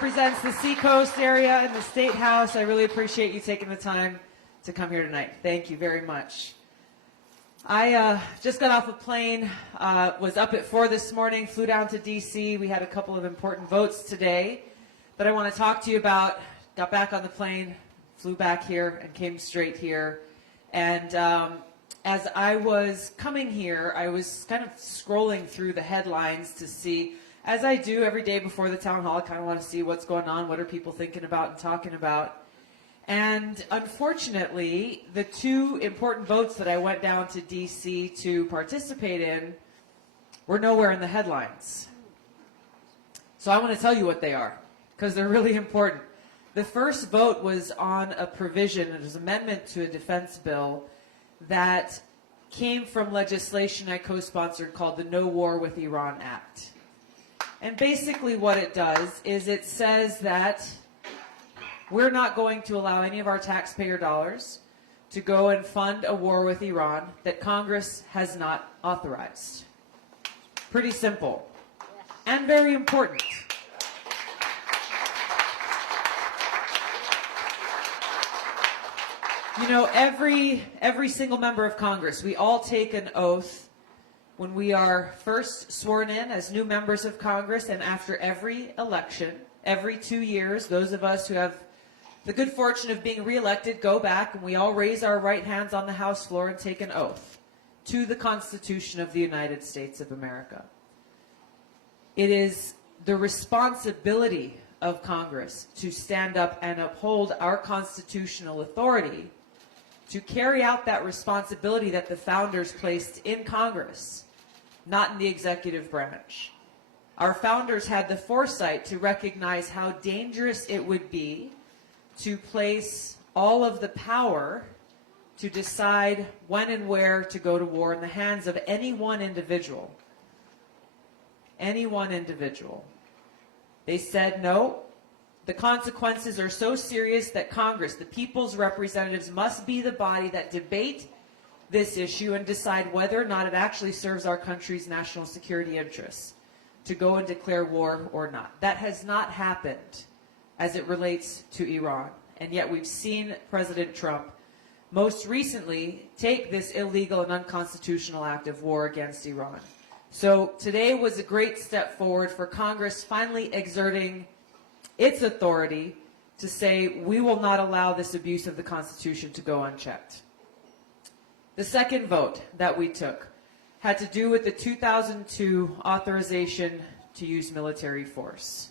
Represents the Seacoast area and the State House. I really appreciate you taking the time to come here tonight. Thank you very much. I just got off a plane, was up at 4 this morning, flew down to D.C. We had a couple of important votes today that I want to talk to you about. Got back on the plane, flew back here, and came straight here. And as I was coming here, I was kind of scrolling through the headlines to see, as I do every day before the town hall, I kind of want to see what's going on, what are people thinking about and talking about. And unfortunately, the two important votes that I went down to D.C. to participate in were nowhere in the headlines. So I want to tell you what they are, because they're really important. The first vote was on a provision, it was an amendment to a defense bill that came from legislation I co-sponsored called the No War with Iran Act. And basically what it does is it says that we're not going to allow any of our taxpayer dollars to go and fund a war with Iran that Congress has not authorized. Pretty simple. And very important. You know, every single member of Congress, we all take an oath when we are first sworn in as new members of Congress, and after every election, every 2 years, those of us who have the good fortune of being reelected go back and we all raise our right hands on the House floor and take an oath to the Constitution of the United States of America. It is the responsibility of Congress to stand up and uphold our constitutional authority, to carry out that responsibility that the founders placed in Congress, not in the executive branch. Our founders had the foresight to recognize how dangerous it would be to place all of the power to decide when and where to go to war in the hands of any one individual. Any one individual. They said, no, the consequences are so serious that Congress, the people's representatives, must be the body that debate this issue and decide whether or not it actually serves our country's national security interests to go and declare war or not. That has not happened as it relates to Iran. And yet we've seen President Trump most recently take this illegal and unconstitutional act of war against Iran. So today was a great step forward for Congress finally exerting its authority to say we will not allow this abuse of the Constitution to go unchecked. The second vote that we took had to do with the 2002 authorization to use military force.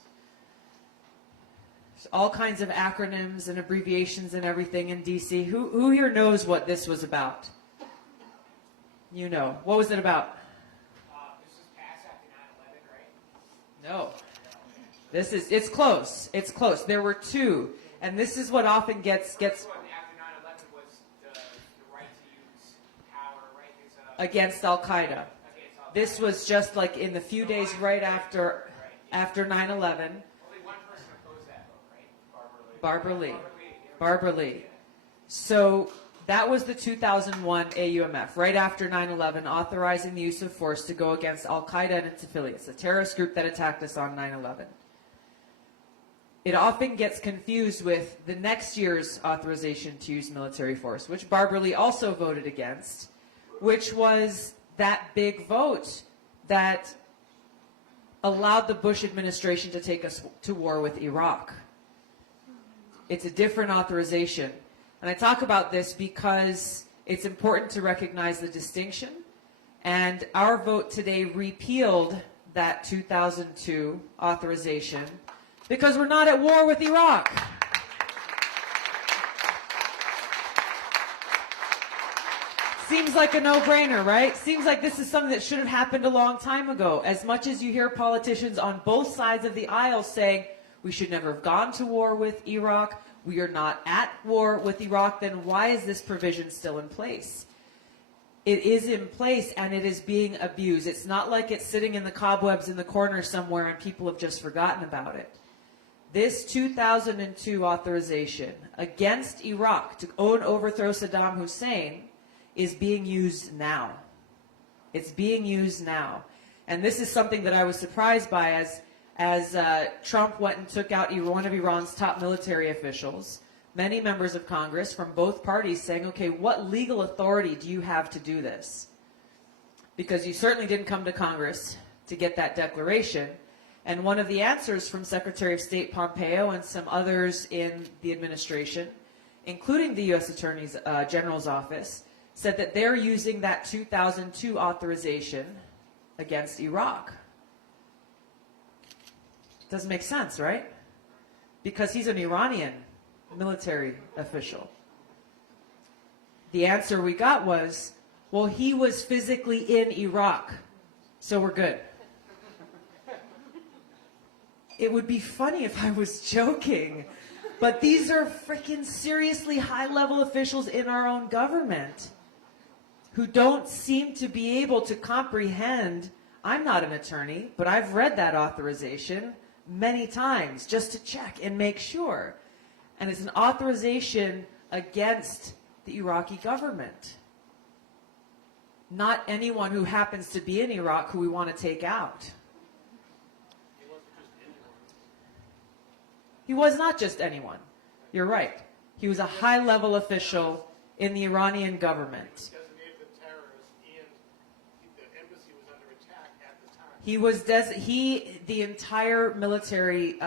There's all kinds of acronyms and abbreviations and everything in D.C. Who here knows what this was about? You know. What was it about? This was passed after 9/11, right? No. It's close. It's close. There were two. And this is what often gets After 9/11 was the right to use power, right? Against Al-Qaeda. This was just like in the few days right after 9/11. Only one person opposed that vote, right? Barbara Lee. So that was the 2001 AUMF, right after 9/11, authorizing the use of force to go against Al-Qaeda and its affiliates, a terrorist group that attacked us on 9/11. It often gets confused with the next year's authorization to use military force, which Barbara Lee also voted against, which was that big vote that allowed the Bush administration to take us to war with Iraq. It's a different authorization. And I talk about this because it's important to recognize the distinction. And our vote today repealed that 2002 authorization because we're not at war with Iraq. Seems like a no-brainer, right? Seems like this is something that should have happened a long time ago. As much as you hear politicians on both sides of the aisle saying we should never have gone to war with Iraq, we are not at war with Iraq, then why is this provision still in place? It is in place and it is being abused. It's not like it's sitting in the cobwebs in the corner somewhere and people have just forgotten about it. This 2002 authorization against Iraq to overthrow Saddam Hussein is being used now. It's being used now. And this is something that I was surprised by as Trump went and took out one of Iran's top military officials, many members of Congress from both parties saying, okay, what legal authority do you have to do this? Because you certainly didn't come to Congress to get that declaration. And one of the answers from Secretary of State Pompeo and some others in the administration, including the U.S. Attorney General's office, said that they're using that 2002 authorization against Iraq. Doesn't make sense, right? Because he's an Iranian military official. The answer we got was, well, he was physically in Iraq, so we're good. It would be funny if I was joking, but these are freaking seriously high-level officials in our own government who don't seem to be able to comprehend. I'm not an attorney, but I've read that authorization many times just to check and make sure. And it's an authorization against the Iraqi government. Not anyone who happens to be in Iraq who we want to take out. He was not just anyone. You're right. He was a high-level official in the Iranian government. Designated the terrorist, and the embassy was under attack at the time. He was the entire military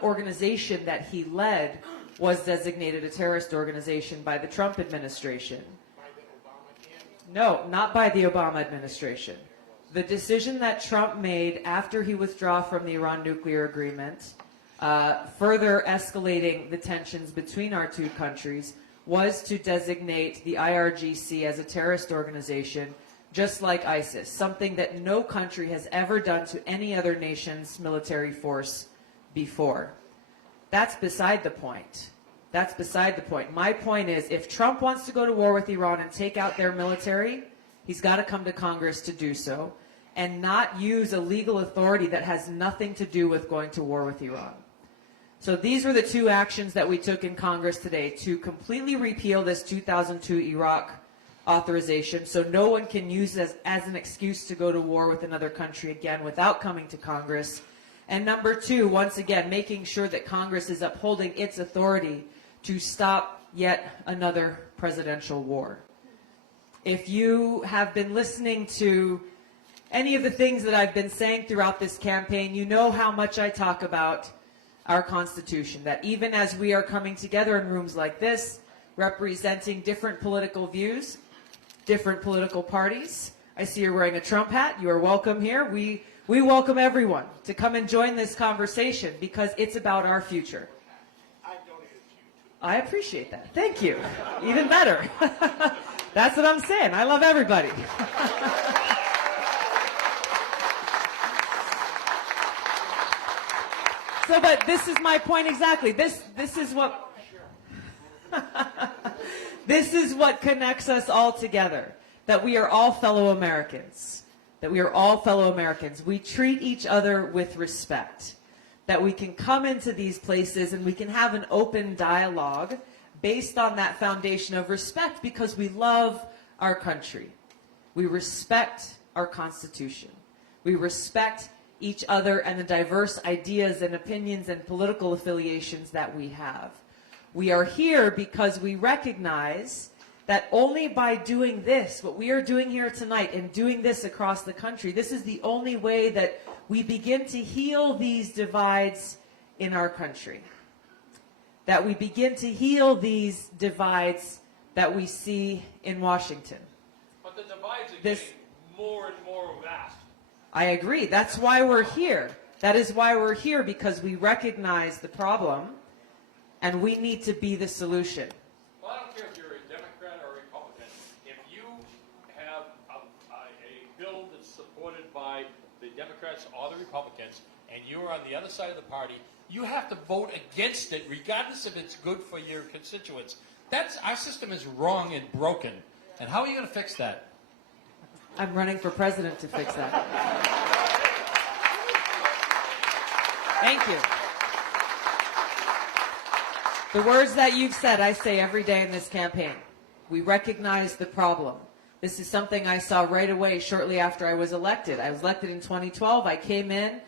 organization that he led was designated a terrorist organization by the Trump administration. By the Obama campaign? No, not by the Obama administration. The decision that Trump made after he withdrew from the Iran nuclear agreement, further escalating the tensions between our two countries, was to designate the IRGC as a terrorist organization, just like ISIS, something that no country has ever done to any other nation's military force before. That's beside the point. That's beside the point. My point is, if Trump wants to go to war with Iran and take out their military, he's got to come to Congress to do so, and not use a legal authority that has nothing to do with going to war with Iran. So these were the two actions that we took in Congress today, to completely repeal this 2002 Iraq authorization so no one can use it as an excuse to go to war with another country again without coming to Congress. And number two, once again, making sure that Congress is upholding its authority to stop yet another presidential war. If you have been listening to any of the things that I've been saying throughout this campaign, you know how much I talk about our Constitution, that even as we are coming together in rooms like this, representing different political views, different political parties. I see you're wearing a Trump hat. You are welcome here. We welcome everyone to come and join this conversation because it's about our future. I donated to you, too. I appreciate that. Thank you. Even better. That's what I'm saying. I love everybody. So, but this is my point exactly. This is what this is what connects us all together. That we are all fellow Americans. That we are all fellow Americans. We treat each other with respect. That we can come into these places and we can have an open dialogue based on that foundation of respect because we love our country. We respect our Constitution. We respect each other and the diverse ideas and opinions and political affiliations that we have. We are here because we recognize that only by doing this, what we are doing here tonight and doing this across the country, this is the only way that we begin to heal these divides in our country. That we begin to heal these divides that we see in Washington. But the divides are getting more and more vast. I agree. That's why we're here. That is why we're here, because we recognize the problem and we need to be the solution. Well, I don't care if you're a Democrat or a Republican. If you have a bill that's supported by the Democrats or the Republicans and you're on the other side of the party, you have to vote against it regardless if it's good for your constituents. Our system is wrong and broken. And how are you going to fix that? I'm running for president to fix that. Thank you. The words that you've said, I say every day in this campaign. We recognize the problem. This is something I saw right away shortly after I was elected. I was elected in 2012. I came in,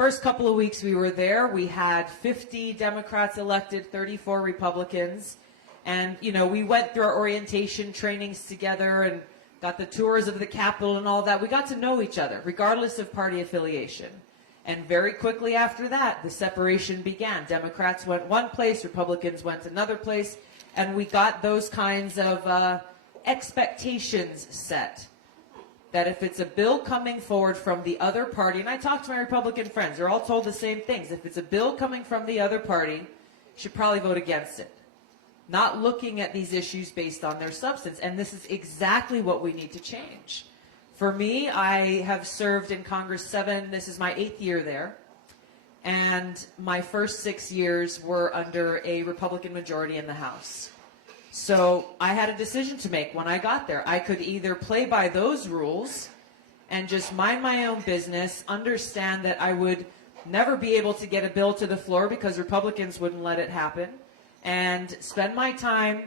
first couple of weeks we were there, we had 50 Democrats elected, 34 Republicans. And, you know, we went through our orientation trainings together and got the tours of the Capitol and all that. We got to know each other, regardless of party affiliation. And very quickly after that, the separation began. Democrats went one place, Republicans went another place, and we got those kinds of expectations set. That if it's a bill coming forward from the other party, and I talked to my Republican friends, they're all told the same things. If it's a bill coming from the other party, you should probably vote against it. Not looking at these issues based on their substance. And this is exactly what we need to change. For me, I have served in Congress this is my 8th year there. And my first 6 years were under a Republican majority in the House. So I had a decision to make when I got there. I could either play by those rules and just mind my own business, understand that I would never be able to get a bill to the floor because Republicans wouldn't let it happen, and spend my time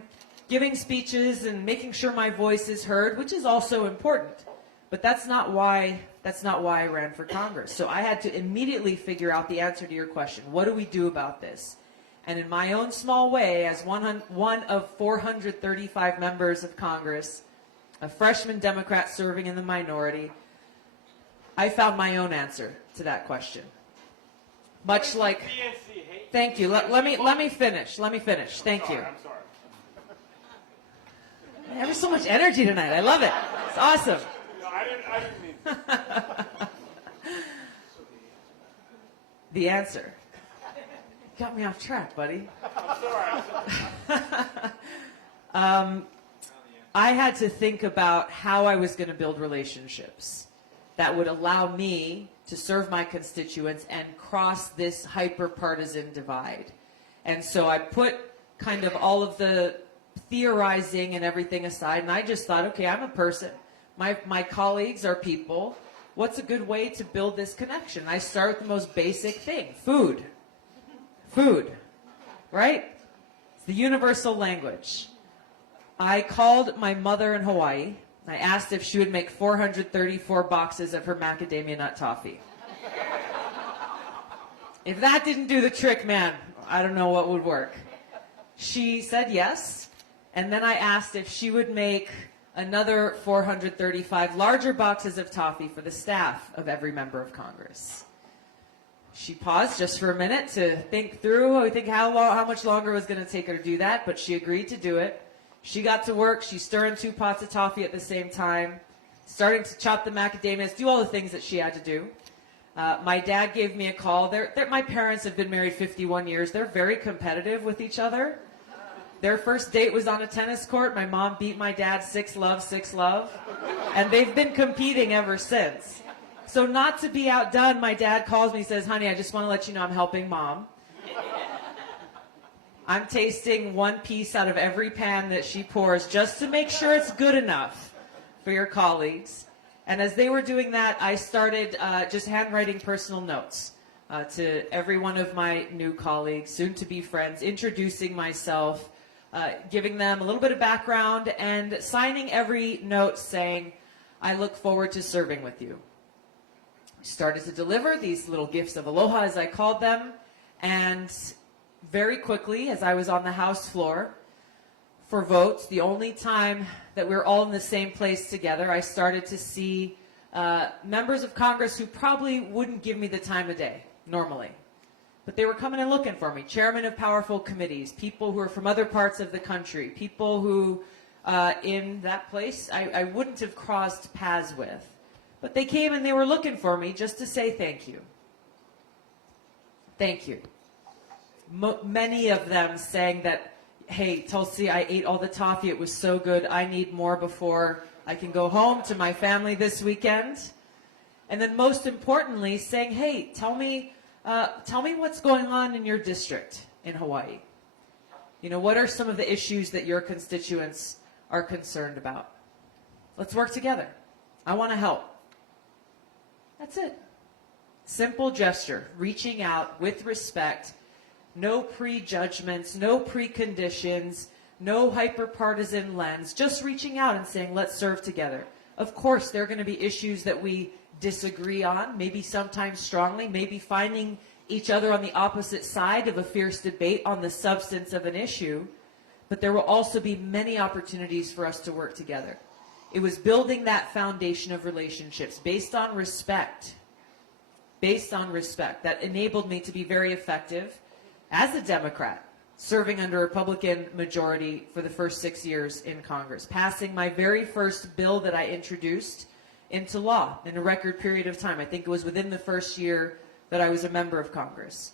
giving speeches and making sure my voice is heard, which is also important. But that's not why I ran for Congress. So I had to immediately figure out the answer to your question. What do we do about this? And in my own small way, as one of 435 members of Congress, a freshman Democrat serving in the minority, I found my own answer to that question. Much like, thank you. Let me finish. Thank you. I'm sorry. I have so much energy tonight. I love it. It's awesome. No, I didn't mean The answer. Got me off track, buddy. I'm sorry. I had to think about how I was going to build relationships that would allow me to serve my constituents and cross this hyper-partisan divide. And so I put kind of all of the theorizing and everything aside, and I just thought, okay, I'm a person. My colleagues are people. What's a good way to build this connection? I start with the most basic thing, food. Food, right? It's the universal language. I called my mother in Hawaii. I asked if she would make 434 boxes of her macadamia nut toffee. If that didn't do the trick, man, I don't know what would work. She said yes, and then I asked if she would make another 435 larger boxes of toffee for the staff of every member of Congress. She paused just for a minute to think through, how much longer it was going to take her to do that, but she agreed to do it. She got to work. She's stirring 2 pots of toffee at the same time, starting to chop the macadamias, do all the things that she had to do. My dad gave me a call. My parents have been married 51 years. They're very competitive with each other. Their first date was on a tennis court. My mom beat my dad 6-love, and they've been competing ever since. So not to be outdone, my dad calls me and says, honey, I just want to let you know I'm helping mom. I'm tasting 1 piece out of every pan that she pours just to make sure it's good enough for your colleagues. And as they were doing that, I started just handwriting personal notes to every one of my new colleagues, soon-to-be friends, introducing myself, giving them a little bit of background, and signing every note saying, I look forward to serving with you. Started to deliver these little gifts of aloha, as I called them, and very quickly, as I was on the House floor for votes, the only time that we were all in the same place together, I started to see members of Congress who probably wouldn't give me the time of day normally, but they were coming and looking for me. Chairmen of powerful committees, people who are from other parts of the country, people who in that place I wouldn't have crossed paths with. But they came and they were looking for me just to say thank you. Thank you. Many of them saying that, hey, Tulsi, I ate all the toffee. It was so good. I need more before I can go home to my family this weekend. And then most importantly, saying, hey, tell me what's going on in your district in Hawaii. You know, what are some of the issues that your constituents are concerned about? Let's work together. I want to help. That's it. Simple gesture, reaching out with respect, no prejudgments, no preconditions, no hyper-partisan lens, just reaching out and saying, let's serve together. Of course, there are going to be issues that we disagree on, maybe sometimes strongly, maybe finding each other on the opposite side of a fierce debate on the substance of an issue, but there will also be many opportunities for us to work together. It was building that foundation of relationships based on respect, that enabled me to be very effective as a Democrat, serving under a Republican majority for the first 6 years in Congress, passing my very first bill that I introduced into law in a record period of time. I think it was within the first year that I was a member of Congress.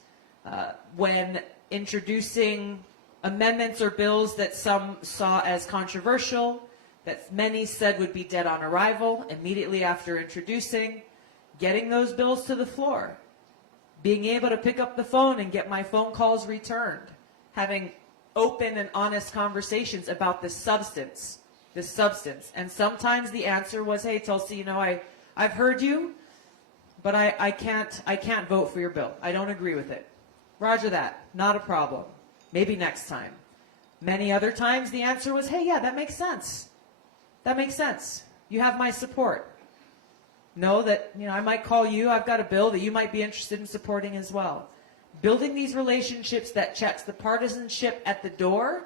When introducing amendments or bills that some saw as controversial, that many said would be dead on arrival, immediately after introducing, getting those bills to the floor, being able to pick up the phone and get my phone calls returned, having open and honest conversations about the substance. And sometimes the answer was, hey, Tulsi, you know, I've heard you, but I can't vote for your bill. I don't agree with it. Roger that. Not a problem. Maybe next time. Many other times the answer was, hey, yeah, that makes sense. That makes sense. You have my support. Know that, you know, I might call you. I've got a bill that you might be interested in supporting as well. Building these relationships that checks the partisanship at the door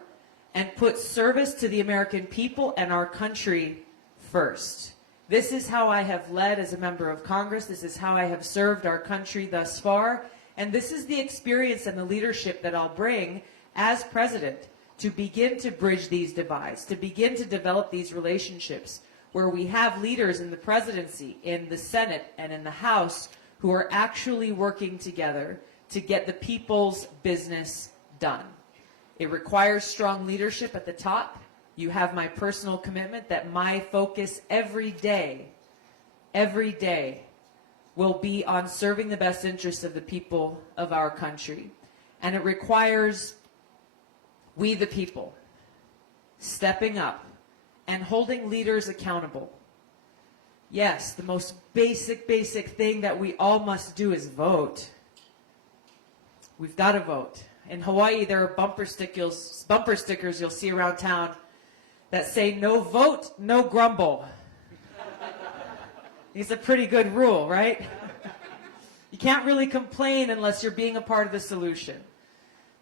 and puts service to the American people and our country first. This is how I have led as a member of Congress. This is how I have served our country thus far. And this is the experience and the leadership that I'll bring as president to begin to bridge these divides, to begin to develop these relationships where we have leaders in the presidency, in the Senate, and in the House who are actually working together to get the people's business done. It requires strong leadership at the top. You have my personal commitment that my focus every day will be on serving the best interests of the people of our country. And it requires we the people stepping up and holding leaders accountable. Yes, the most basic thing that we all must do is vote. We've got to vote. In Hawaii, there are bumper stickers you'll see around town that say, no vote, no grumble. It's a pretty good rule, right? You can't really complain unless you're being a part of the solution.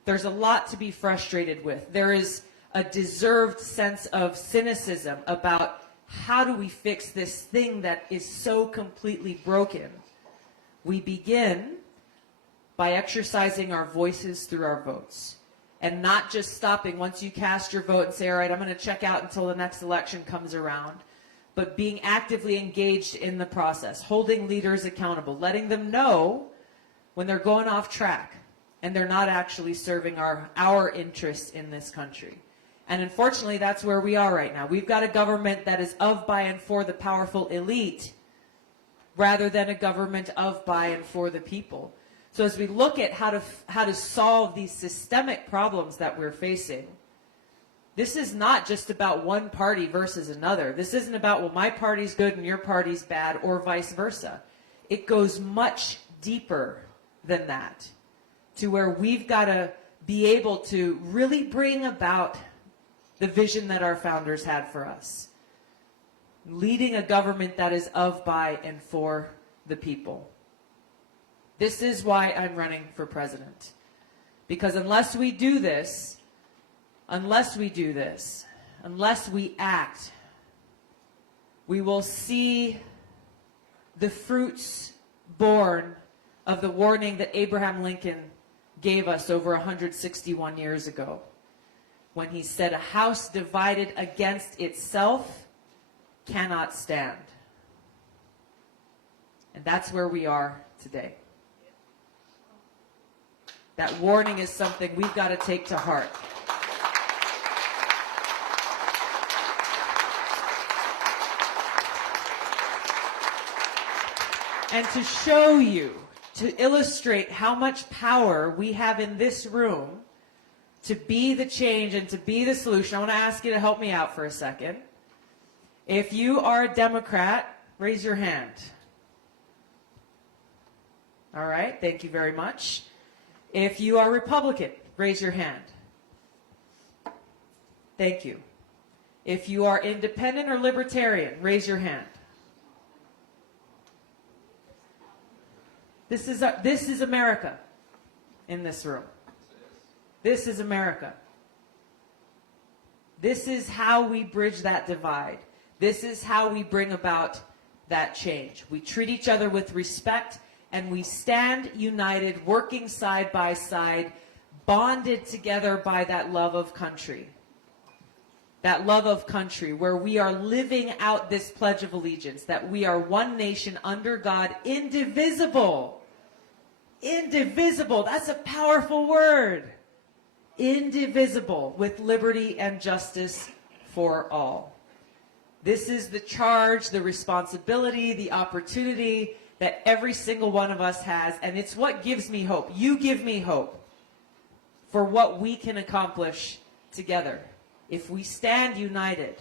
There's a lot to be frustrated with. There is a deserved sense of cynicism about how do we fix this thing that is so completely broken. We begin by exercising our voices through our votes and not just stopping once you cast your vote and say, all right, I'm going to check out until the next election comes around, but being actively engaged in the process, holding leaders accountable, letting them know when they're going off track and they're not actually serving our interests in this country. And unfortunately, that's where we are right now. We've got a government that is of, by, and for the powerful elite rather than a government of, by, and for the people. So as we look at how to solve these systemic problems that we're facing, this is not just about one party versus another. This isn't about, well, my party's good and your party's bad, or vice versa. It goes much deeper than that, to where we've got to be able to really bring about the vision that our founders had for us. Leading a government that is of, by, and for the people. This is why I'm running for president. Because unless we do this, unless we act, we will see the fruits born of the warning that Abraham Lincoln gave us over 161 years ago, when he said, a house divided against itself cannot stand. And that's where we are today. That warning is something we've got to take to heart. And to show you, to illustrate how much power we have in this room to be the change and to be the solution, I want to ask you to help me out for a second. If you are a Democrat, raise your hand. All right, thank you very much. If you are Republican, raise your hand. Thank you. If you are independent or libertarian, raise your hand. This is America in this room. This is America. This is how we bridge that divide. This is how we bring about that change. We treat each other with respect, and we stand united, working side by side, bonded together by that love of country. That love of country, where we are living out this Pledge of Allegiance, that we are one nation under God, indivisible. Indivisible. That's a powerful word. Indivisible, with liberty and justice for all. This is the charge, the responsibility, the opportunity that every single one of us has, and it's what gives me hope. You give me hope for what we can accomplish together if we stand united.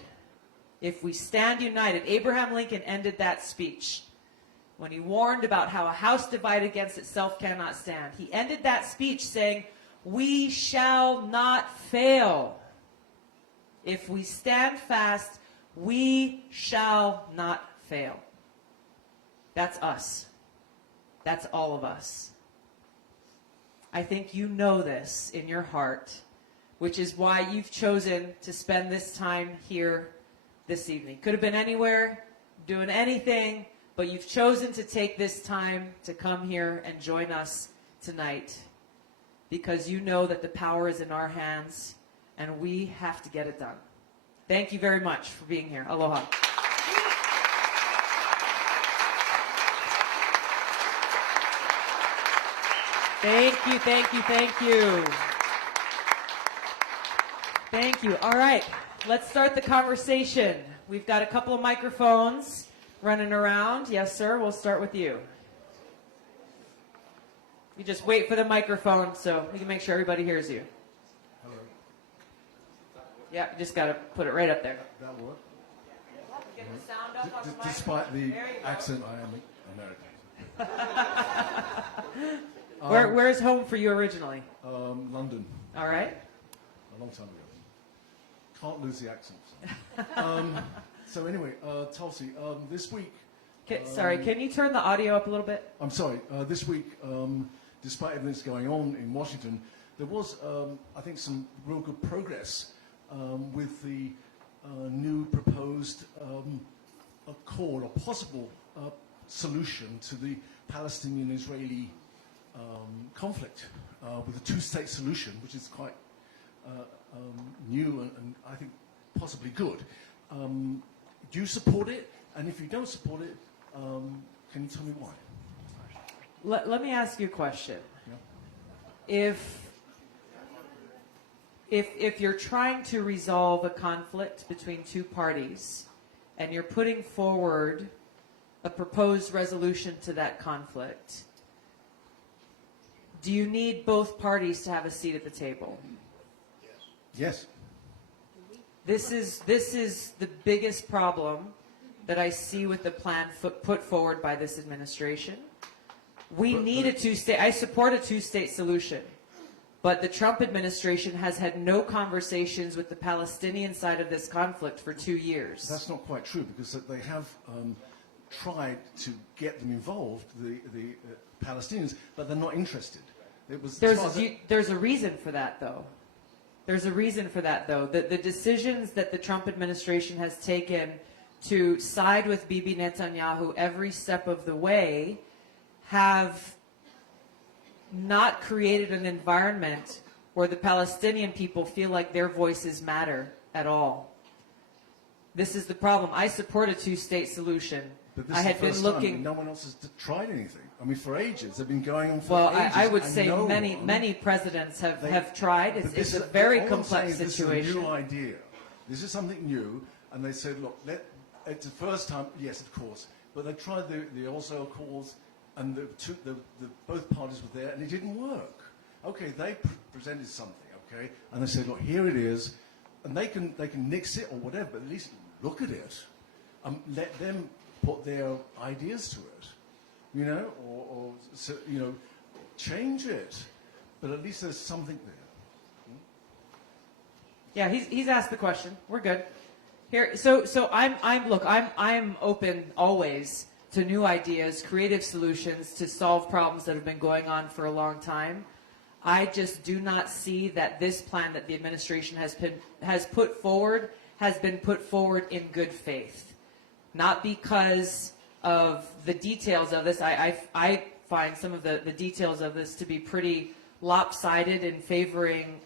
If we stand united. Abraham Lincoln ended that speech when he warned about how a house divided against itself cannot stand. He ended that speech saying, "We shall not fail. If we stand fast, we shall not fail." That's us. That's all of us. I think you know this in your heart, which is why you've chosen to spend this time here this evening. Could have been anywhere, doing anything, but you've chosen to take this time to come here and join us tonight because you know that the power is in our hands and we have to get it done. Thank you very much for being here. Aloha. Thank you, thank you, thank you. Thank you. All right, let's start the conversation. We've got a couple of microphones running around. Yes, sir, we'll start with you. You just wait for the microphone so we can make sure everybody hears you. Hello. Yeah, you just got to put it right up there. That work? Get the sound up on the microphone. Despite the There you go. accent, I am American. Where's home for you originally? London, All right. a long time ago. Can't lose the accent. So anyway, Tulsi, this week... Sorry, can you turn the audio up a little bit? I'm sorry. This week, despite everything that's going on in Washington, there was, I think, some real good progress with the new proposed accord, or possible solution to the Palestinian-Israeli conflict with a two-state solution, which is quite new and I think possibly good. Do you support it? And if you don't support it, can you tell me why? Let me ask you a question. Yeah. If you're trying to resolve a conflict between two parties and you're putting forward a proposed resolution to that conflict, do you need both parties to have a seat at the table? Yes. This is the biggest problem that I see with the plan put forward by this administration. We need a two-state. I support a two-state solution, but the Trump administration has had no conversations with the Palestinian side of this conflict for 2 years. That's not quite true, because they have tried to get them involved, the Palestinians, but they're not interested. It was There's a reason for that, though. There's a reason for that, though. The decisions that the Trump administration has taken to side with Bibi Netanyahu every step of the way have not created an environment where the Palestinian people feel like their voices matter at all. This is the problem. I support a two-state solution. But this I is had the been first looking. time no one else has tried anything. I mean, for ages. They've been going on for Well, ages. I would and say no many one- presidents have They- tried. But It's this a is- very all I'm complex saying is situation. This is a new idea. This is something new, and they said, look, it's the first time, yes, of course, but they tried the Oslo Accords, and both parties were there, and it didn't work. Okay, they presented something, okay, and they said, look, here it is, and they can nix it or whatever, but at least look at it, let them put their ideas to it, you know, or so, you know, change it, but at least there's something there. Yeah, he's asked the question. We're good. Here, so I'm open always to new ideas, creative solutions to solve problems that have been going on for a long time. I just do not see that this plan that the administration has put forward has been put forward in good faith. Not because of the details of this. I find some of the details of this to be pretty lopsided in favoring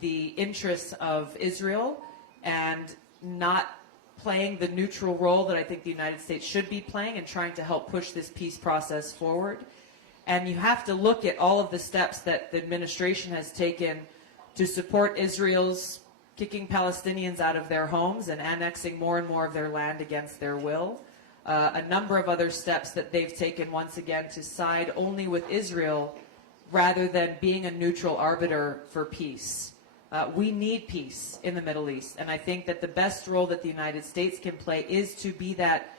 the interests of Israel and not playing the neutral role that I think the United States should be playing in trying to help push this peace process forward. And you have to look at all of the steps that the administration has taken to support Israel's kicking Palestinians out of their homes and annexing more and more of their land against their will. A number of other steps that they've taken, once again, to side only with Israel rather than being a neutral arbiter for peace. We need peace in the Middle East, and I think that the best role that the United States can play is to be that,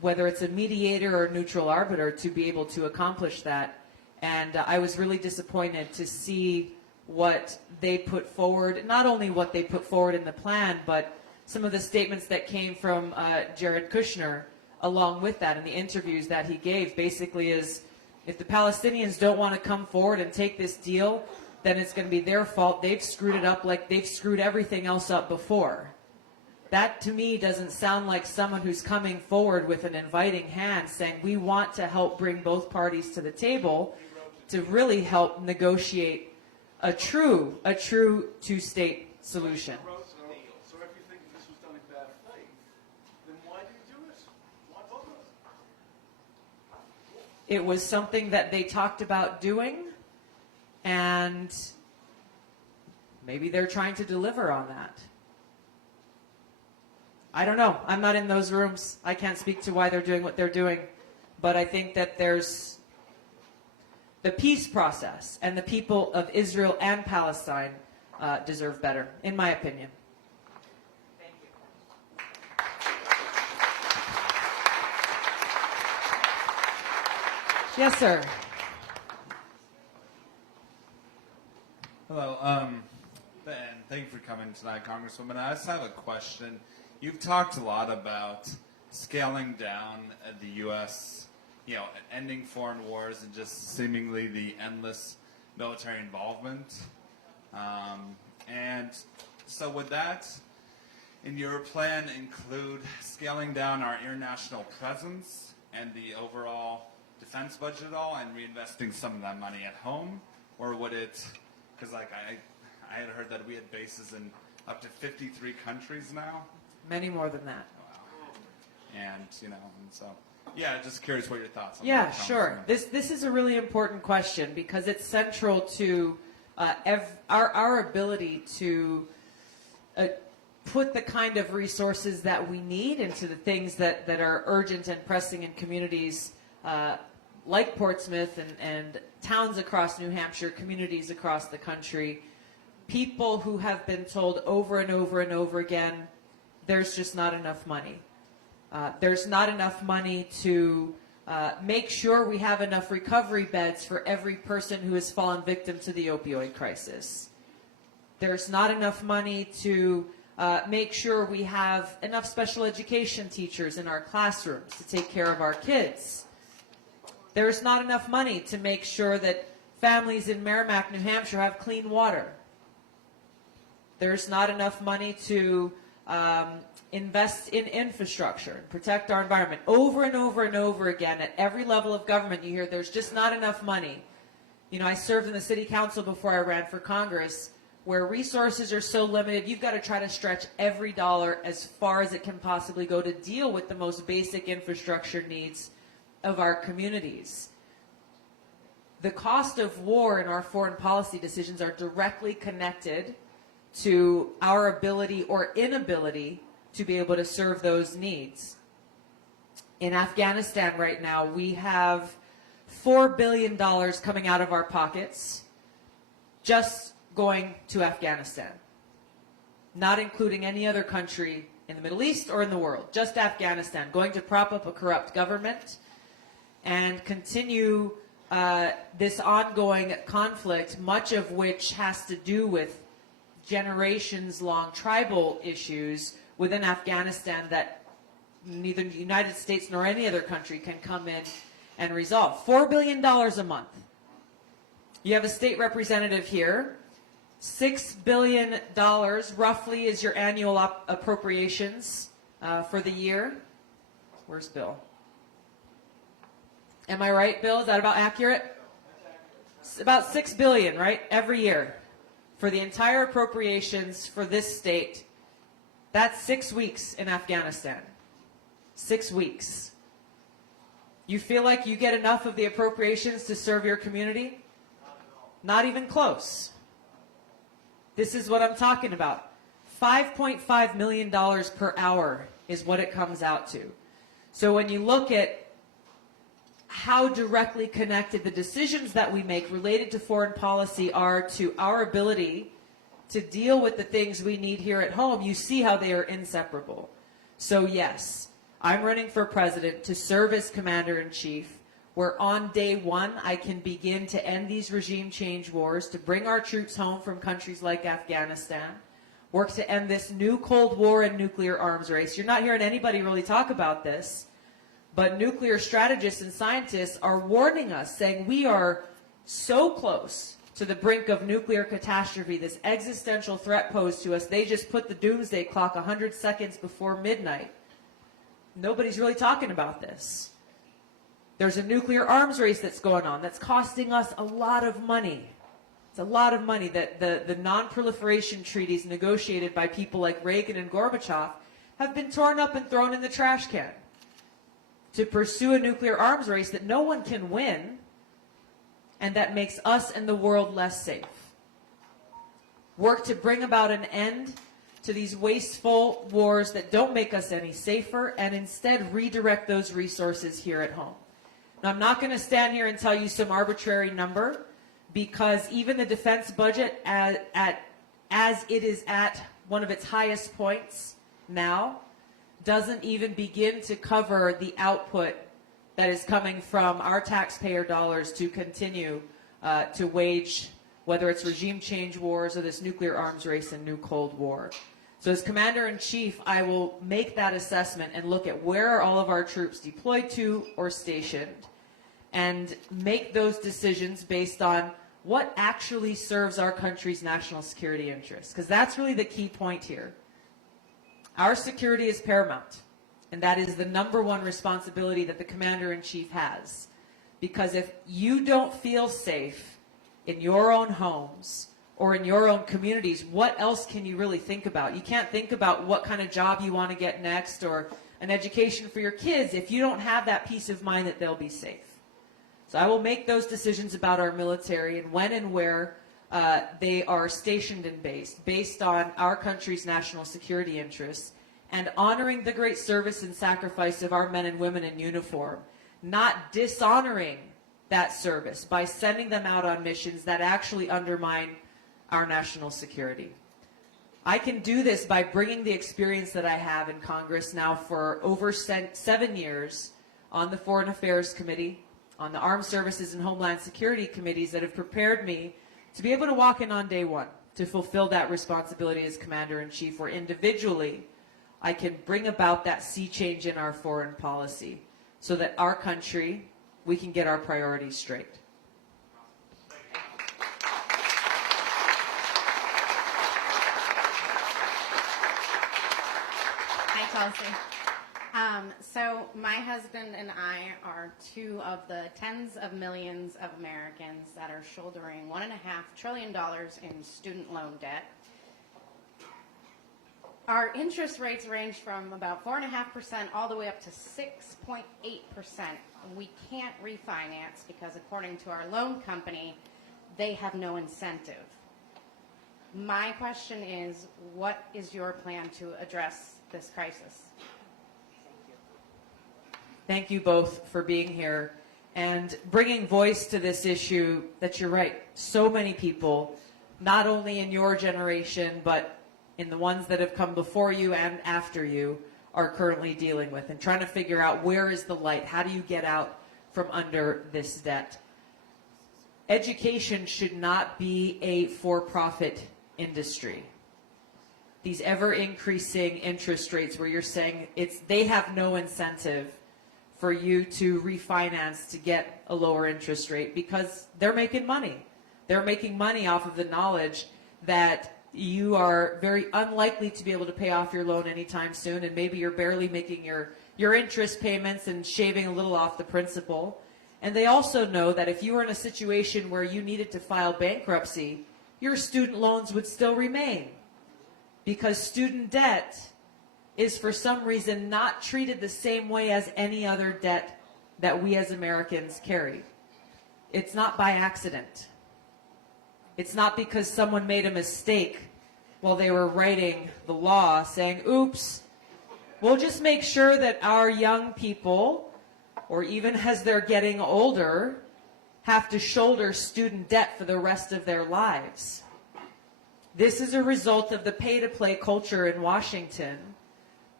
whether it's a mediator or a neutral arbiter, to be able to accomplish that. And I was really disappointed to see what they put forward, not only what they put forward in the plan, but some of the statements that came from Jared Kushner along with that in the interviews that he gave. Basically is, if the Palestinians don't want to come forward and take this deal, then it's going to be their fault. They've screwed it up like they've screwed everything else up before. That, to me, doesn't sound like someone who's coming forward with an inviting hand saying, we want to help bring both parties to the table to really help negotiate a true two-state solution. So if you think this was done in bad faith, then why do you do it? Why bother? It was something that they talked about doing, and maybe they're trying to deliver on that. I don't know. I'm not in those rooms. I can't speak to why they're doing what they're doing. But I think that there's the peace process, and the people of Israel and Palestine deserve better, in my opinion. Thank you. Yes, sir. Hello, and thank you for coming tonight, Congresswoman. I just have a question. You've talked a lot about scaling down the U.S., ending foreign wars and just seemingly the endless military involvement. And so would that, in your plan, include scaling down our international presence and the overall defense budget at all and reinvesting some of that money at home? Or would it, because I had heard that we had bases in up to 53 countries now. Many more than that. Wow. And, and so, yeah, just curious what your thoughts on Yeah, that. sure. This is a really important question because it's central to our ability to put the kind of resources that we need into the things that are urgent and pressing in communities like Portsmouth and towns across New Hampshire, communities across the country, people who have been told over and over and over again, there's just not enough money. There's not enough money to make sure we have enough recovery beds for every person who has fallen victim to the opioid crisis. There's not enough money to make sure we have enough special education teachers in our classrooms to take care of our kids. There's not enough money to make sure that families in Merrimack, New Hampshire have clean water. There's not enough money to invest in infrastructure and protect our environment. Over and over and over again, at every level of government, you hear there's just not enough money. I served in the city council before I ran for Congress, where resources are so limited, you've got to try to stretch every dollar as far as it can possibly go to deal with the most basic infrastructure needs of our communities. The cost of war in our foreign policy decisions are directly connected to our ability or inability to be able to serve those needs. In Afghanistan right now, we have $4 billion coming out of our pockets just going to Afghanistan, not including any other country in the Middle East or in the world, just Afghanistan, going to prop up a corrupt government and continue this ongoing conflict, much of which has to do with generations-long tribal issues within Afghanistan that neither the United States nor any other country can come in and resolve. $4 billion a month. You have a state representative here. $6 billion roughly is your annual appropriations for the year. Where's Bill? Am I right, Bill? Is that about accurate? It's about $6 billion, right? Every year for the entire appropriations for this state. That's 6 weeks in Afghanistan. 6 weeks. You feel like you get enough of the appropriations to serve your community? Not even close. This is what I'm talking about. $5.5 million per hour is what it comes out to. So when you look at how directly connected the decisions that we make related to foreign policy are to our ability to deal with the things we need here at home, you see how they are inseparable. So yes, I'm running for president to serve as commander-in-chief, where on day one I can begin to end these regime change wars, to bring our troops home from countries like Afghanistan, work to end this new Cold War and nuclear arms race. You're not hearing anybody really talk about this, but nuclear strategists and scientists are warning us, saying we are so close to the brink of nuclear catastrophe, this existential threat posed to us. They just put the doomsday clock 100 seconds before midnight. Nobody's really talking about this. There's a nuclear arms race that's going on that's costing us a lot of money. It's a lot of money that the non-proliferation treaties negotiated by people like Reagan and Gorbachev have been torn up and thrown in the trash can to pursue a nuclear arms race that no one can win and that makes us and the world less safe. Work to bring about an end to these wasteful wars that don't make us any safer and instead redirect those resources here at home. Now, I'm not going to stand here and tell you some arbitrary number, because even the defense budget as it is at one of its highest points now doesn't even begin to cover the output that is coming from our taxpayer dollars to continue to wage, whether it's regime change wars or this nuclear arms race and new Cold War. So as Commander-in-Chief, I will make that assessment and look at where are all of our troops deployed to or stationed, and make those decisions based on what actually serves our country's national security interests. Because that's really the key point here. Our security is paramount, and that is the #1 responsibility that the Commander-in-Chief has. Because if you don't feel safe in your own homes or in your own communities, what else can you really think about? You can't think about what kind of job you want to get next or an education for your kids if you don't have that peace of mind that they'll be safe. So I will make those decisions about our military and when and where they are stationed and based on our country's national security interests, and honoring the great service and sacrifice of our men and women in uniform, not dishonoring that service by sending them out on missions that actually undermine our national security. I can do this by bringing the experience that I have in Congress now for over 7 years on the Foreign Affairs Committee, on the Armed Services and Homeland Security Committees, that have prepared me to be able to walk in on day one to fulfill that responsibility as Commander-in-Chief, where individually I can bring about that sea change in our foreign policy so that our country, we can get our priorities straight. Hi, Tulsi. So my husband and I are two of the tens of millions of Americans that are shouldering $1.5 trillion in student loan debt. Our interest rates range from about 4.5% all the way up to 6.8%. We can't refinance because, according to our loan company, they have no incentive. My question is, what is your plan to address this crisis? Thank you both for being here and bringing voice to this issue that, you're right, so many people, not only in your generation, but in the ones that have come before you and after you, are currently dealing with, and trying to figure out where is the light, how do you get out from under this debt. Education should not be a for-profit industry. these ever increasing interest rates where you're saying they have no incentive for you to refinance to get a lower interest rate because they're making money. They're making money off of the knowledge that you are very unlikely to be able to pay off your loan anytime soon, and maybe you're barely making your interest payments and shaving a little off the principal. And they also know that if you were in a situation where you needed to file bankruptcy, your student loans would still remain, because student debt is for some reason not treated the same way as any other debt that we as Americans carry. It's not by accident. It's not because someone made a mistake while they were writing the law saying, oops, we'll just make sure that our young people, or even as they're getting older, have to shoulder student debt for the rest of their lives. This is a result of the pay-to-play culture in Washington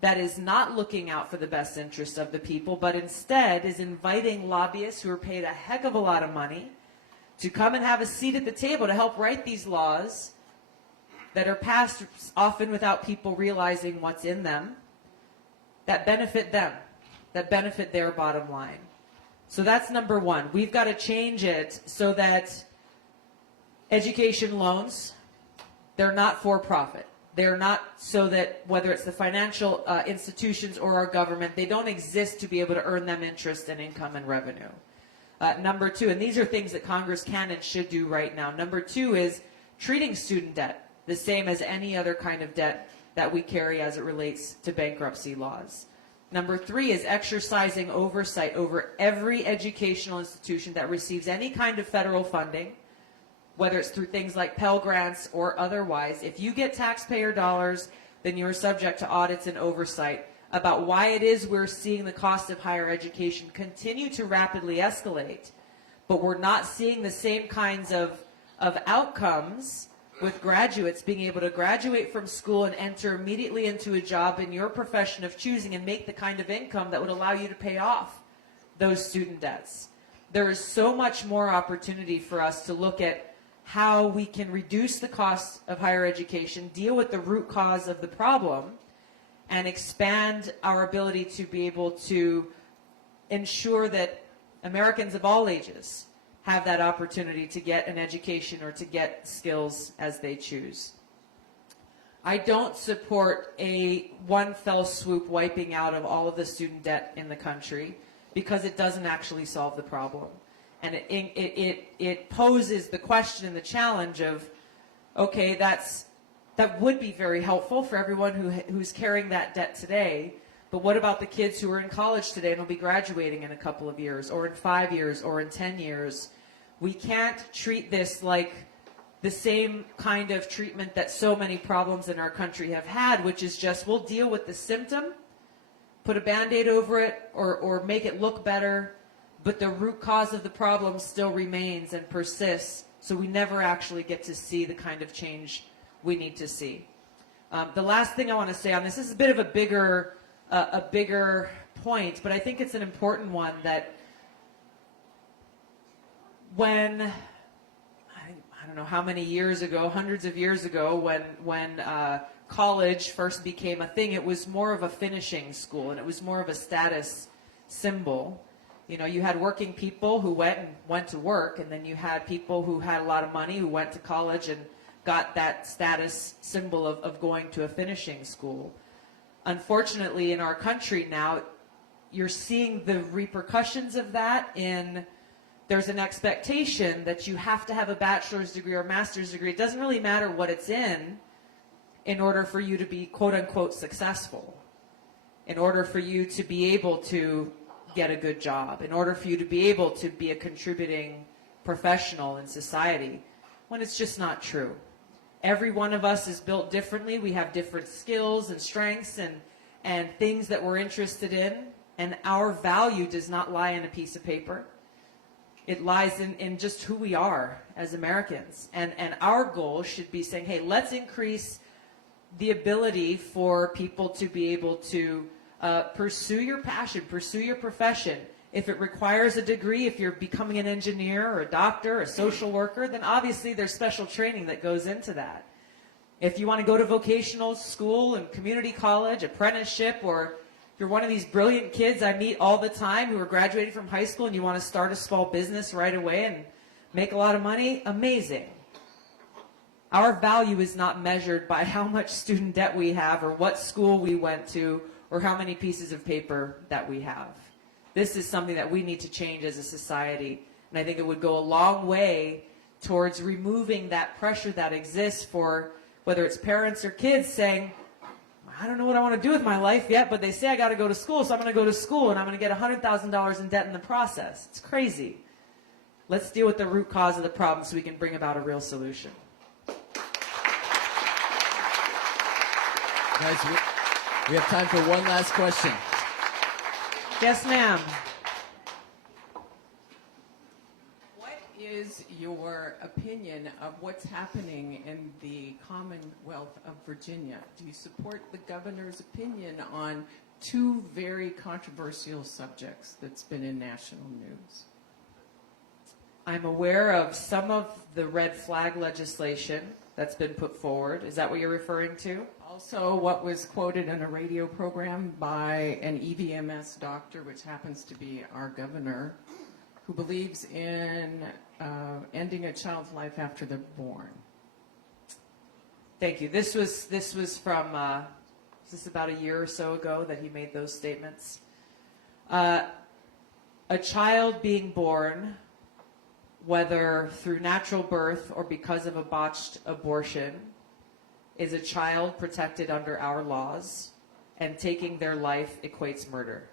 that is not looking out for the best interest of the people, but instead is inviting lobbyists who are paid a heck of a lot of money to come and have a seat at the table to help write these laws that are passed often without people realizing what's in them, that benefit them, that benefit their bottom line. So that's number one. We've got to change it so that education loans, they're not for profit. They're not so that whether it's the financial institutions or our government, they don't exist to be able to earn them interest and income and revenue. Number two, and these are things that Congress can and should do right now. Number two is treating student debt the same as any other kind of debt that we carry as it relates to bankruptcy laws. Number three is exercising oversight over every educational institution that receives any kind of federal funding, whether it's through things like Pell Grants or otherwise. If you get taxpayer dollars, then you're subject to audits and oversight about why it is we're seeing the cost of higher education continue to rapidly escalate, but we're not seeing the same kinds of outcomes with graduates being able to graduate from school and enter immediately into a job in your profession of choosing and make the kind of income that would allow you to pay off those student debts. There is so much more opportunity for us to look at how we can reduce the cost of higher education, deal with the root cause of the problem, and expand our ability to be able to ensure that Americans of all ages have that opportunity to get an education or to get skills as they choose. I don't support a one fell swoop wiping out of all of the student debt in the country, because it doesn't actually solve the problem. And it poses the question and the challenge of, okay, that would be very helpful for everyone who's carrying that debt today, but what about the kids who are in college today and will be graduating in a couple of years, or in 5 years, or in 10 years? We can't treat this like the same kind of treatment that so many problems in our country have had, which is just, we'll deal with the symptom, put a Band-Aid over it, or make it look better, but the root cause of the problem still remains and persists, so we never actually get to see the kind of change we need to see. The last thing I want to say on this is a bit of a bigger point, but I think it's an important one, that when, I don't know how many years ago, hundreds of years ago, when college first became a thing, it was more of a finishing school, and it was more of a status symbol. You know, you had working people who went to work, and then you had people who had a lot of money who went to college and got that status symbol of going to a finishing school. Unfortunately, in our country now, you're seeing the repercussions of that in there's an expectation that you have to have a bachelor's degree or a master's degree. It doesn't really matter what it's in order for you to be quote-unquote successful, in order for you to be able to get a good job, in order for you to be able to be a contributing professional in society, when it's just not true. Every one of us is built differently. We have different skills and strengths and things that we're interested in, and our value does not lie in a piece of paper. It lies in just who we are as Americans. And our goal should be saying, hey, let's increase the ability for people to be able to pursue your passion, pursue your profession. If it requires a degree, if you're becoming an engineer or a doctor, a social worker, then obviously there's special training that goes into that. If you want to go to vocational school and community college, apprenticeship, or if you're one of these brilliant kids I meet all the time who are graduating from high school and you want to start a small business right away and make a lot of money, amazing. Our value is not measured by how much student debt we have or what school we went to or how many pieces of paper that we have. This is something that we need to change as a society, and I think it would go a long way towards removing that pressure that exists for whether it's parents or kids saying, I don't know what I want to do with my life yet, but they say I got to go to school, so I'm going to go to school and I'm going to get $100,000 in debt in the process. It's crazy. Let's deal with the root cause of the problem so we can bring about a real solution. Guys, we have time for one last question. Yes, ma'am. What is your opinion of what's happening in the Commonwealth of Virginia? Do you support the governor's opinion on two very controversial subjects that's been in national news? I'm aware of some of the red flag legislation that's been put forward. Is that what you're referring to? Also, what was quoted in a radio program by an EVMS doctor, which happens to be our governor, who believes in ending a child's life after they're born. Thank you. This was from is this about a year or so ago that he made those statements. A child being born, whether through natural birth or because of a botched abortion, is a child protected under our laws, and taking their life equates murder.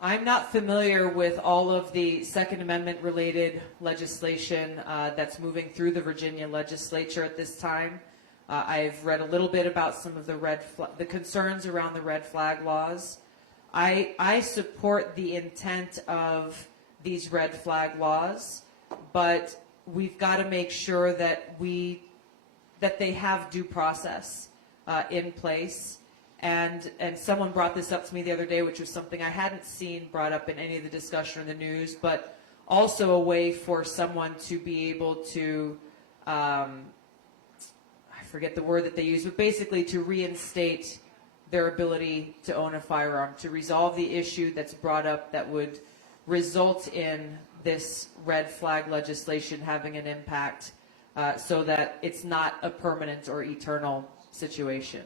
I'm not familiar with all of the Second Amendment related legislation that's moving through the Virginia legislature at this time. I've read a little bit about some of the concerns around the red flag laws. I support the intent of these red flag laws, but we've got to make sure that they have due process in place. And someone brought this up to me the other day, which was something I hadn't seen brought up in any of the discussion in the news, but also a way for someone to be able to, I forget the word that they use, but basically to reinstate their ability to own a firearm, to resolve the issue that's brought up that would result in this red flag legislation having an impact so that it's not a permanent or eternal situation.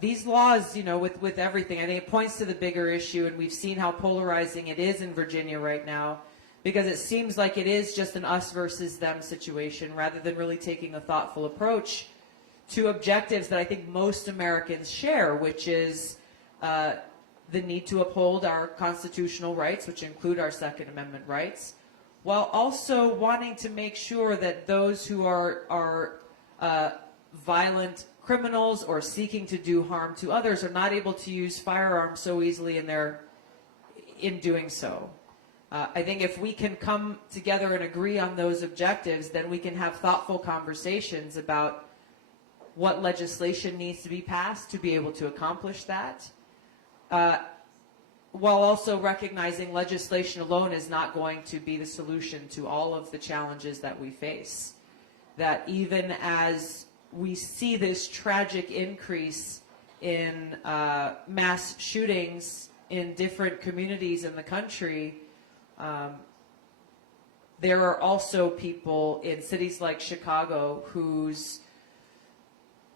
These laws, with everything, I think it points to the bigger issue, and we've seen how polarizing it is in Virginia right now, because it seems like it is just an us versus them situation rather than really taking a thoughtful approach to objectives that I think most Americans share, which is the need to uphold our constitutional rights, which include our Second Amendment rights, while also wanting to make sure that those who are violent criminals or seeking to do harm to others are not able to use firearms so easily in doing so. I think if we can come together and agree on those objectives, then we can have thoughtful conversations about what legislation needs to be passed to be able to accomplish that, while also recognizing legislation alone is not going to be the solution to all of the challenges that we face. That even as we see this tragic increase in mass shootings in different communities in the country, there are also people in cities like Chicago whose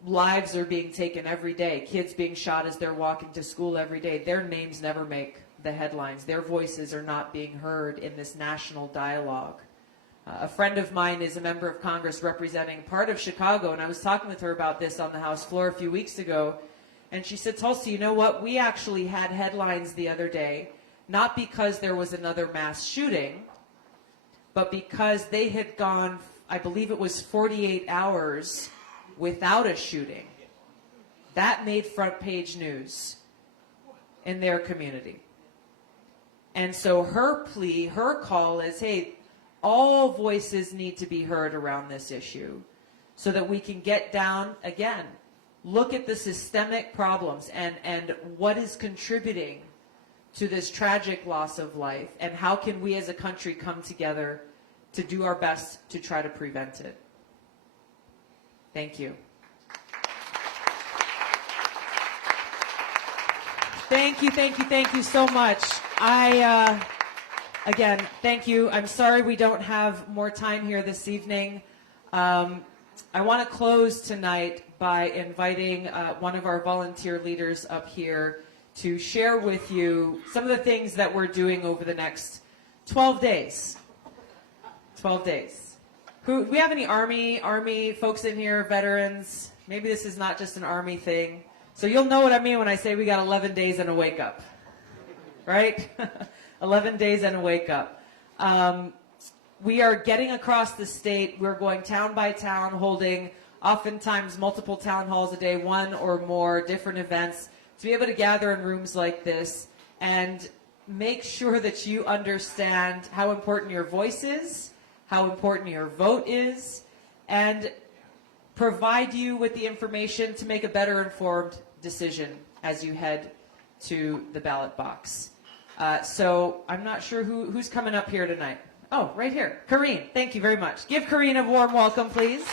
lives are being taken every day, kids being shot as they're walking to school every day. Their names never make the headlines. Their voices are not being heard in this national dialogue. A friend of mine is a member of Congress representing part of Chicago, and I was talking with her about this on the House floor a few weeks ago, and she said, Tulsi, you know what? We actually had headlines the other day, not because there was another mass shooting, but because they had gone, I believe it was 48 hours without a shooting. That made front page news in their community. And so her plea, her call is, hey, all voices need to be heard around this issue so that we can get down, again, look at the systemic problems and what is contributing to this tragic loss of life, and how can we as a country come together to do our best to try to prevent it? Thank you. Thank you so much. Again, thank you. I'm sorry we don't have more time here this evening. I want to close tonight by inviting one of our volunteer leaders up here to share with you some of the things that we're doing over the next 12 days. 12 days. Do we have any Army folks in here, veterans? Maybe this is not just an Army thing. So you'll know what I mean when I say we got 11 days and a wake up, right? 11 days and a wake up. We are getting across the state. We're going town by town, holding oftentimes multiple town halls a day, one or more different events, to be able to gather in rooms like this and make sure that you understand how important your voice is, how important your vote is, and provide you with the information to make a better informed decision as you head to the ballot box. So I'm not sure who's coming up here tonight. Oh, right here. Karine, thank you very much. Give Karine a warm welcome, please.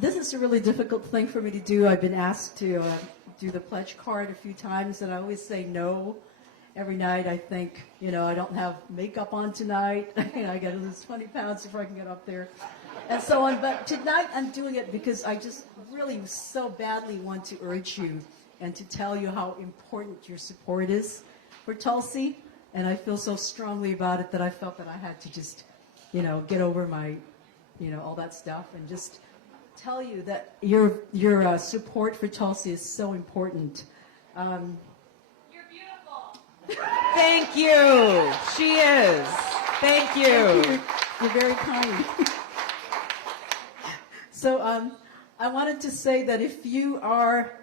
This is a really difficult thing for me to do. I've been asked to do the pledge card a few times, and I always say no. Every night I think, I don't have makeup on tonight. I got to lose 20 pounds before I can get up there, and so on. But tonight I'm doing it because I just really so badly want to urge you and to tell you how important your support is for Tulsi. And I feel so strongly about it that I felt that I had to just, get over my, all that stuff and just tell you that your support for Tulsi is so important. Thank you. She is. Thank you. You're very kind. So I wanted to say that if you are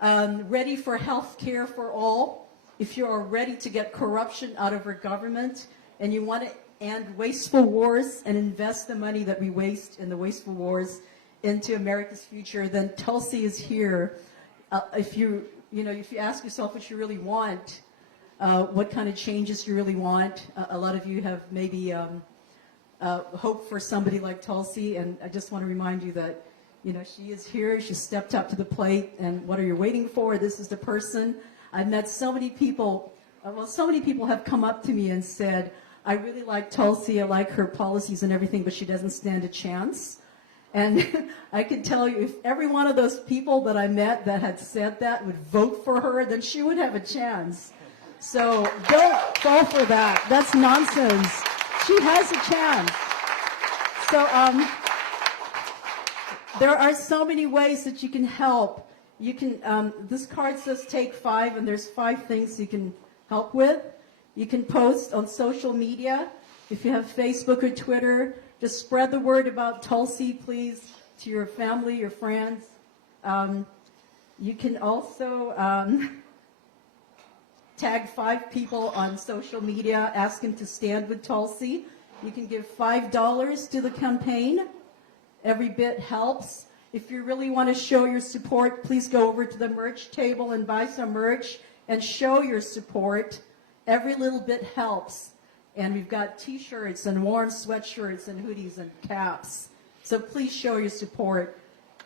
ready for health care for all, if you are ready to get corruption out of our government, and you want to end wasteful wars and invest the money that we waste in the wasteful wars into America's future, then Tulsi is here. If you ask yourself what you really want, what kind of changes you really want. A lot of you have maybe hope for somebody like Tulsi, and I just want to remind you that, she is here. She stepped up to the plate, and what are you waiting for? This is the person. I've met so many people. So many people have come up to me and said, I really like Tulsi. I like her policies and everything, but she doesn't stand a chance. And I can tell you, if every one of those people that I met that had said that would vote for her, then she would have a chance. So don't fall for that. That's nonsense. She has a chance. So there are so many ways that you can help. You can. This card says take 5, and there's 5 things you can help with. You can post on social media. If you have Facebook or Twitter, just spread the word about Tulsi, please, to your family, your friends. You can also tag 5 people on social media, ask them to stand with Tulsi. You can give $5 to the campaign. Every bit helps. If you really want to show your support, please go over to the merch table and buy some merch and show your support. Every little bit helps. And we've got t-shirts and warm sweatshirts and hoodies and caps. So please show your support.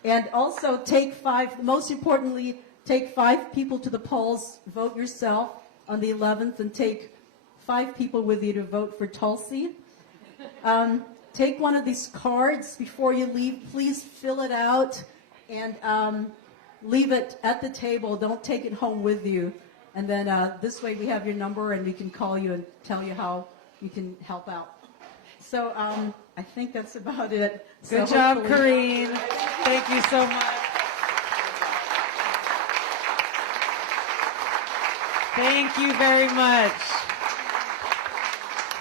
And also take 5, most importantly, take 5 people to the polls, vote yourself on the 11th, and take 5 people with you to vote for Tulsi. Take one of these cards before you leave. Please fill it out and leave it at the table. Don't take it home with you. And then this way we have your number and we can call you and tell you how you can help out. So I think that's about it. Good job, Karine. Thank you so much. Thank you very much.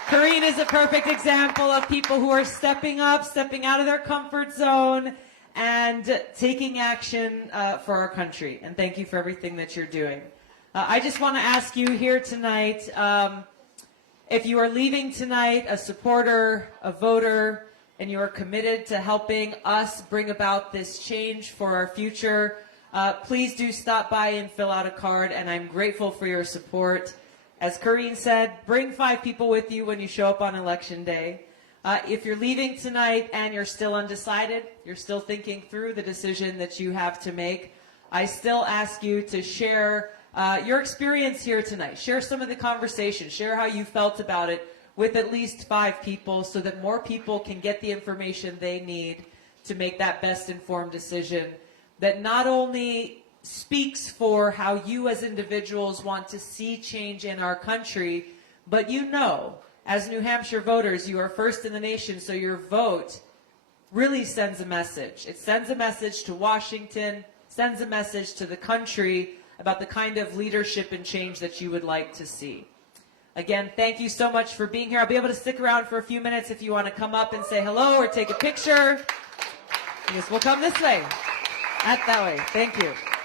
Karine is a perfect example of people who are stepping up, stepping out of their comfort zone, and taking action for our country. And thank you for everything that you're doing. I just want to ask you here tonight, if you are leaving tonight, a supporter, a voter, and you are committed to helping us bring about this change for our future, please do stop by and fill out a card, and I'm grateful for your support. As Corrine said, bring 5 people with you when you show up on Election Day. If you're leaving tonight and you're still undecided, you're still thinking through the decision that you have to make, I still ask you to share your experience here tonight. Share some of the conversation. Share how you felt about it with at least 5 people so that more people can get the information they need to make that best informed decision that not only speaks for how you as individuals want to see change in our country, but you know, as New Hampshire voters, you are first in the nation, so your vote really sends a message. It sends a message to Washington, sends a message to the country about the kind of leadership and change that you would like to see. Again, thank you so much for being here. I'll be able to stick around for a few minutes if you want to come up and say hello or take a picture. I guess we'll come this way. That way. Thank you.